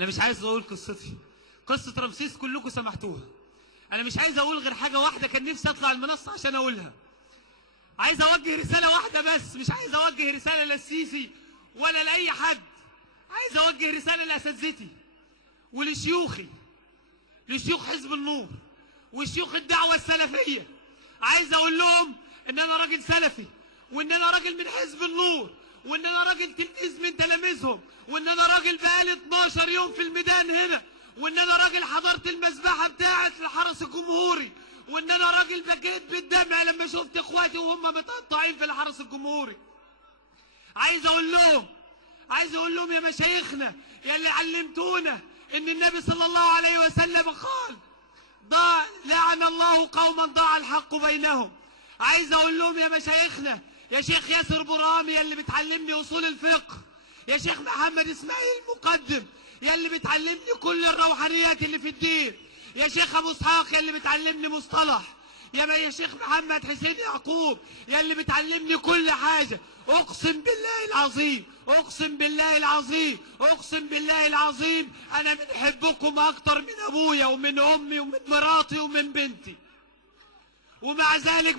انا مش عايز اقول قصتي، قصة رمسيس كلكم سمعتوها. انا مش عايز اقول غير حاجة واحدة، كان نفسي اطلع المنصة عشان اقولها. عايز اوجه رسالة واحدة بس، مش عايز اوجه رسالة للسيسي ولا لاي حد. عايز اوجه رسالة لاساتذتي ولشيوخي، لشيوخ حزب النور وشيوخ الدعوة السلفية. عايز اقول لهم ان انا راجل سلفي، وان انا راجل من حزب النور، وان انا راجل تلميذ من تلاميذهم، وان انا راجل بقالي 12 يوم في الميدان هنا، وان انا راجل حضرت المذبحة بتاعت الحرس الجمهوري، وان انا راجل بكيت بالدمع لما شفت اخواتي وهم متقطعين في الحرس الجمهوري. عايز اقول لهم يا مشايخنا يا اللي علمتونا ان النبي صلى الله عليه وسلم قال لعن الله قوما ضاع الحق بينهم. عايز اقول لهم يا مشايخنا، يا شيخ ياسر برامي يا اللي بتعلمني اصول الفقه، يا شيخ محمد اسماعيل المقدم يا اللي بتعلمني كل الروحانيات اللي في الدين، يا شيخ ابو اسحاق يا اللي بتعلمني مصطلح، يا شيخ محمد حسين يعقوب يا اللي بتعلمني كل حاجه. اقسم بالله العظيم، اقسم بالله العظيم، اقسم بالله العظيم انا بنحبكم اكتر من ابويا ومن امي ومن مراتي ومن بنتي. ومع ذلك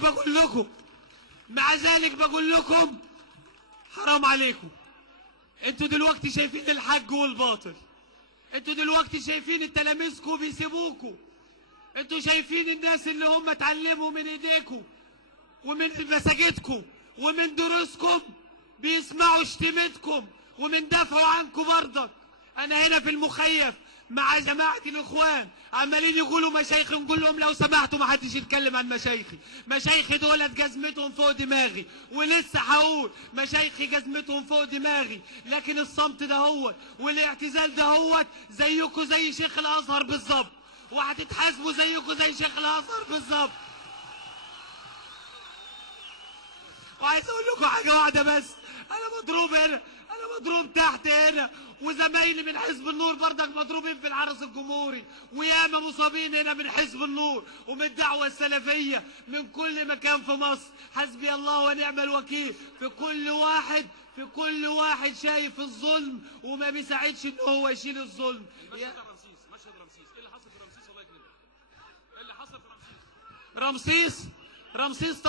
بقول لكم حرام عليكم. انتوا دلوقتي شايفين الحق والباطل، انتوا دلوقتي شايفين تلاميذكم بيسيبوكوا، انتوا شايفين الناس اللي هم اتعلموا من ايديكم ومن مساجدكم ومن دروسكم بيسمعوا شتيمتكم ومن دافعوا عنكم برضك. انا هنا في المخيف مع جماعة الاخوان عمالين يقولوا مشايخي، نقول لهم لو سمحتوا ما حدش يتكلم عن مشايخي. مشايخي دولت جزمتهم فوق دماغي، ولسه هقول مشايخي جزمتهم فوق دماغي، لكن الصمت دهوت والاعتزال دهوت زيكم زي شيخ الازهر بالظبط، وهتتحاسبوا زيكم زي شيخ الازهر بالظبط. وعايز اقول لكم حاجه واحده بس، انا مضروب هنا، انا مضروب تحت هنا، وزمايلي من حزب النور برضك مضروبين في الحرس الجمهوري، وياما مصابين هنا من حزب النور ومن الدعوه السلفيه من كل مكان في مصر. حسبي الله ونعم الوكيل في كل واحد شايف الظلم وما بيساعدش ان هو يشيل الظلم. مشهد رمسيس، ايه اللي حصل في رمسيس؟ الله يكرمك، ايه اللي حصل في رمسيس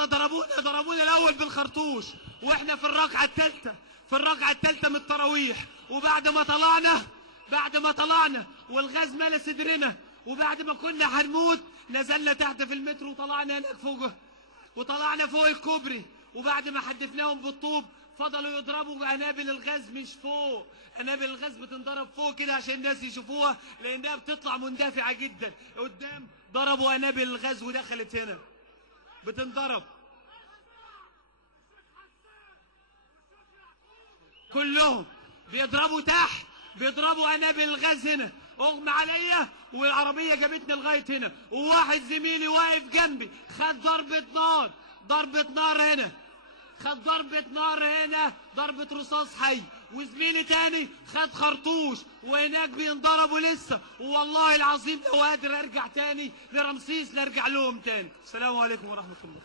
ضربونا الاول بالخرطوش واحنا في الركعه الثالثه من التراويح، وبعد ما طلعنا والغاز مال صدرنا، وبعد ما كنا هنموت نزلنا تحت في المترو وطلعنا هناك وطلعنا فوق الكوبري، وبعد ما حدفناهم بالطوب فضلوا يضربوا قنابل الغاز مش فوق. قنابل الغاز بتنضرب فوق كده عشان الناس يشوفوها لانها بتطلع مندفعه جدا قدام. ضربوا قنابل الغاز ودخلت هنا بتنضرب، كلهم بيضربوا تحت، بيضربوا قنابل الغاز هنا. اغمى عليا والعربيه جابتني لغايه هنا، وواحد زميلي واقف جنبي خد ضربه نار هنا، خد ضربه رصاص حي، وزميلي تاني خد خرطوش وهناك بينضربوا لسه. والله العظيم لو قادر ارجع تاني لرمسيس لارجع لهم تاني. السلام عليكم ورحمه الله.